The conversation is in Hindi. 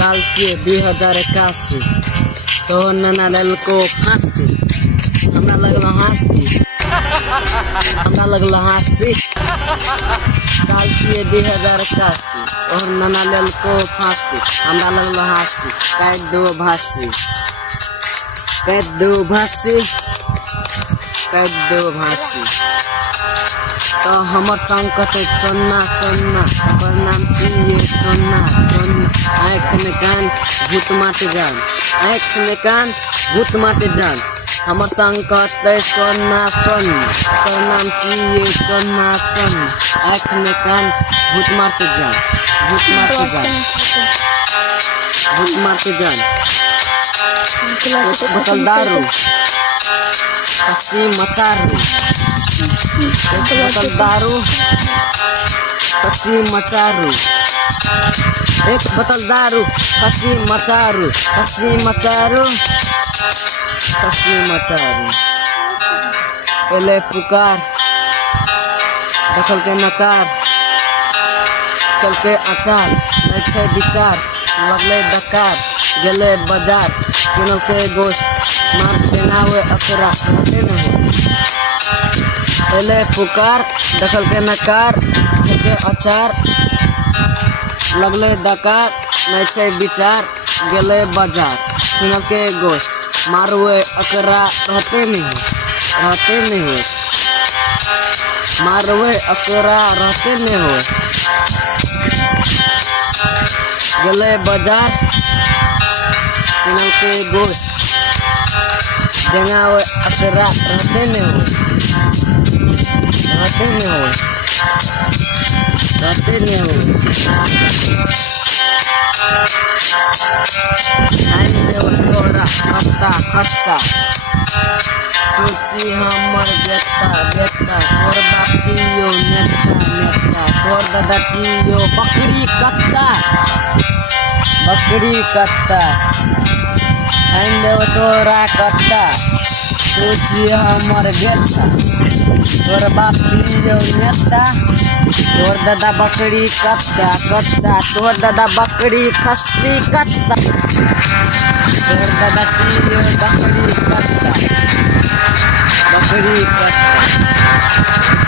साल के 2081 तो नाना लाल को फांसी हमरा लगला हंसी साल के 2081 और नाना लाल को फांसी हमरा लगला हंसी कैद दो भासी तो हमर संग कते सोना ओकर नाम चाहिए सोना आँख में कान भूत माटे जान हमर संग कते सोना ओकर नाम चाहिए सोना आँख में कान भूत माटे जान बोतल दारू कसी मचारू एक बोतल दारू कसी मचारू पहले पुकार दखल के नकार चलते अचार नहीं छे विचार लगले डकार गले बाजार किनल के गोश्त मार देना हुए अकरा रहते न हो पहले पुकार दखल के नकार चलते अचार लगले डकार नहीं छे विचार गले बाजार किनल के गोश्त मार हुए अकरा रहते नहीं हो मार हुए अकरा रहते नहीं हो गले बाजार किनल के गोश्त देना हुए अकरा रहते नहीं हो खत्ता तुझी हमर बेटा तोर बाप जियो नेता तोर दादा जियो बकरी कत्ता खाइन देव तोरा कत्ता तुझी हमर बेटा तोर बाप जियो नेता तोर दादा बकरी कत्ता तोर दादा बकरी खस्सी कत्ता तोर दादा जियो बकरी कत्ता